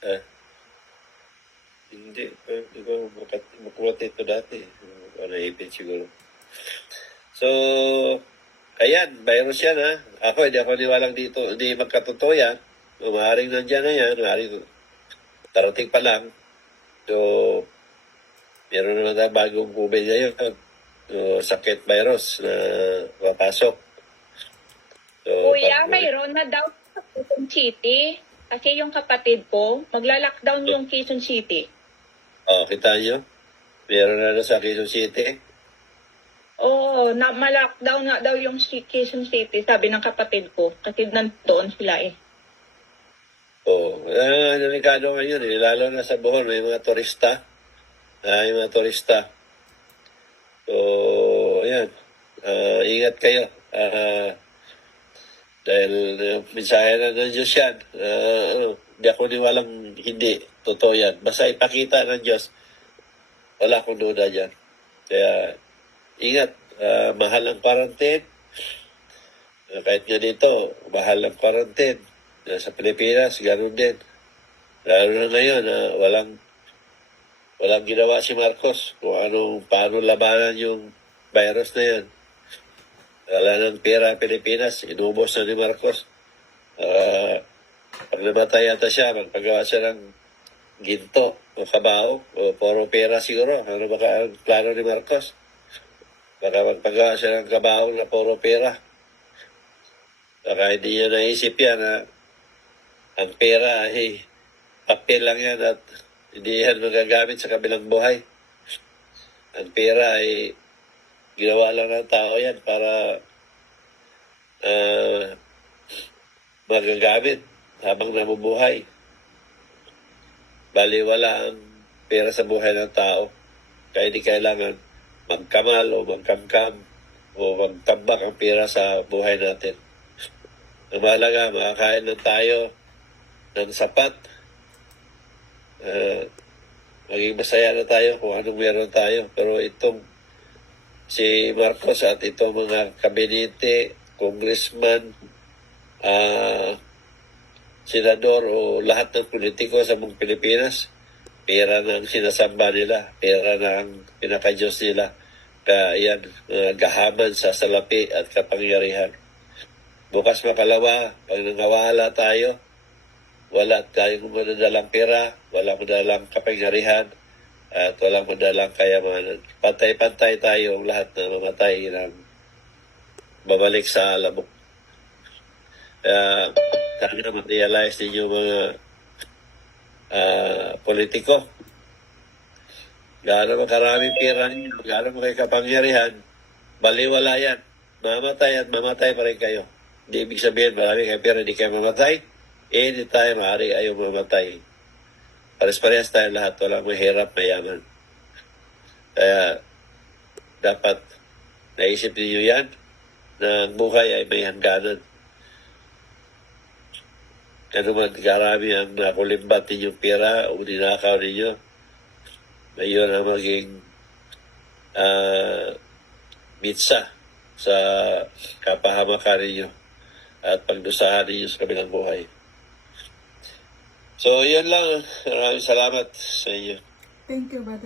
Ah, hindi. Hindi ko makulat ito dati. Naipit siguro. So, ayan, virus yan ha. Hindi ako niwalang dito. Hindi magkatotoo yan. Maaaring nandyan na yan. Maaaring tarating pa lang. So, meron naman tayo bagong COVID ngayon. Sakit virus na papasok. So, Kuya, mayroon na daw sa Quezon City. Kasi yung kapatid ko, magla-lockdown yung Quezon City. Kita nyo? Meron na sa Quezon City. Oo, ma-lockdown nga daw yung Quezon City, sabi ng kapatid ko. Kasi nandoon sila eh. Delikado ngayon eh. Lalo na sa Bohol, may mga turista. May mga turista. So, ayan. Ingat kayo. Dahil mensahe na ng Diyos yan. Hindi ako niwalang hindi. Totoo yan. Basta ipakita ng Diyos. Wala akong duda dyan. Kaya, ingat. Mahal ang quarantine. Kahit nga dito, mahal ang quarantine. Sa Pilipinas, ganun din. Lalo na ngayon, walang ginawa si Marcos kung paano labanan yung virus na yan. Wala ng pera Pilipinas, inubos na ni Marcos. Pag namatay yata siya, magpagawa siya ng ginto o kabao o puro pera siguro. Ano ba ang plano ni Marcos? Baka magpagawa siya ng kabao na puro pera. Baka hindi niya naisip yan na ang pera ay papel lang yan at hindi yan magagamit sa kabilang buhay. Ang pera ay ginawa lang ng tao yan para magagamit habang nabubuhay. Baliwala ang pera sa buhay ng tao. Kaya di kailangan magkamal o magkamkam o magtambak ang pera sa buhay natin. Ang mahalaga, makakain lang tayo ng sapat. Maging masaya na tayo kung anong meron tayo. Pero itong si Marcos at itong mga kabinete, congressman, senador o lahat ng politiko sa mga Pilipinas, pera na ang sinasamba nila, pera na ang pinaka-Diyos nila. Kaya yan, gahaman sa salapi at kapangyarihan. Bukas makalawa, pag nangawala tayo, wala tayong madadalang pera, wala madadalang kapangyarihan, at walang madalang kayamanan. Pantay-pantay tayo lahat na mamatay ng babalik sa alamok. Sana ma-realize ninyo mga politiko. Gaano makaraming pera ninyo, gaano mga kapangyarihan, baliwala yan. Mamatay at mamatay pa rin kayo. Hindi ibig sabihin, marami kayo pera, hindi kayo mamatay. Anytime, maaari ayaw mamatay. Pares-parehas tayo lahat. Walang mahirap, mayaman. Kaya, dapat naisip niyo yan na ang buhay ay may hangganan. Ano man, karami ang nakulimbat ninyong pera o ninakaw ninyo. Ngayon ang maging mitsa sa kapahamakan ninyo at pagdusahan ninyo sa kabilang buhay. So, yun lang. Maraming salamat sa inyo. Thank you, brother.